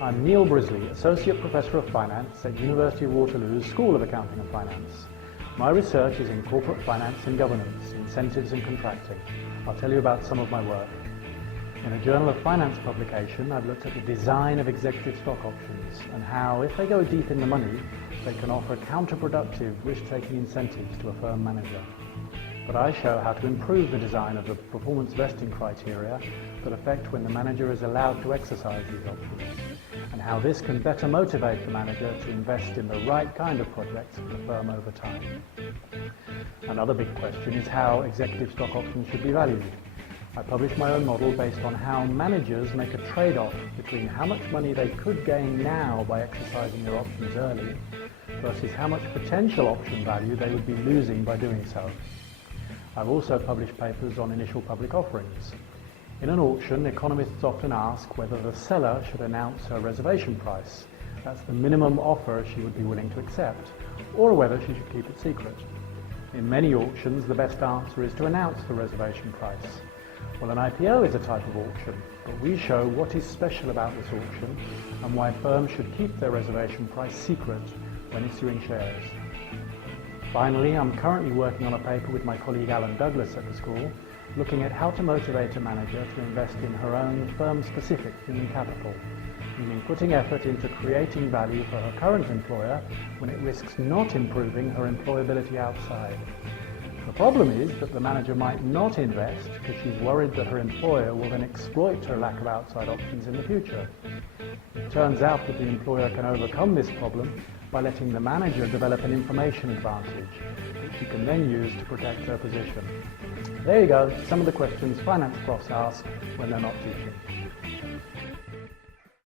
I'm Neil Brisley, Associate Professor of Finance at University of Waterloo's School of Accounting and Finance. My research is in corporate finance and governance, incentives and contracting. I'll tell you about some of my work. In a Journal of Finance publication, I've looked at the design of executive stock options and how, if they go deep in the money, they can offer counterproductive risk-taking incentives to a firm manager. But I show how to improve the design of the performance vesting criteria that affect when the manager is allowed to exercise these options, and how this can better motivate the manager to invest in the right kind of projects for the firm over time. Another big question is how executive stock options should be valued. I published my own model based on how managers make a trade-off between how much money they could gain now by exercising their options early versus how much potential option value they would be losing by doing so. I've also published papers on initial public offerings. In an auction, economists often ask whether the seller should announce her reservation price, that's the minimum offer she would be willing to accept, or whether she should keep it secret. In many auctions, the best answer is to announce the reservation price. Well, an IPO is a type of auction, but we show what is special about this auction and why firms should keep their reservation price secret when issuing shares. Finally, I'm currently working on a paper with my colleague Alan Douglas at the school, looking at how to motivate a manager to invest in her own firm-specific human capital, meaning putting effort into creating value for her current employer when it risks not improving her employability outside. The problem is that the manager might not invest because she's worried that her employer will then exploit her lack of outside options in the future. It turns out that the employer can overcome this problem by letting the manager develop an information advantage, which she can then use to protect her position. There you go, some of the questions finance profs ask when they're not teaching.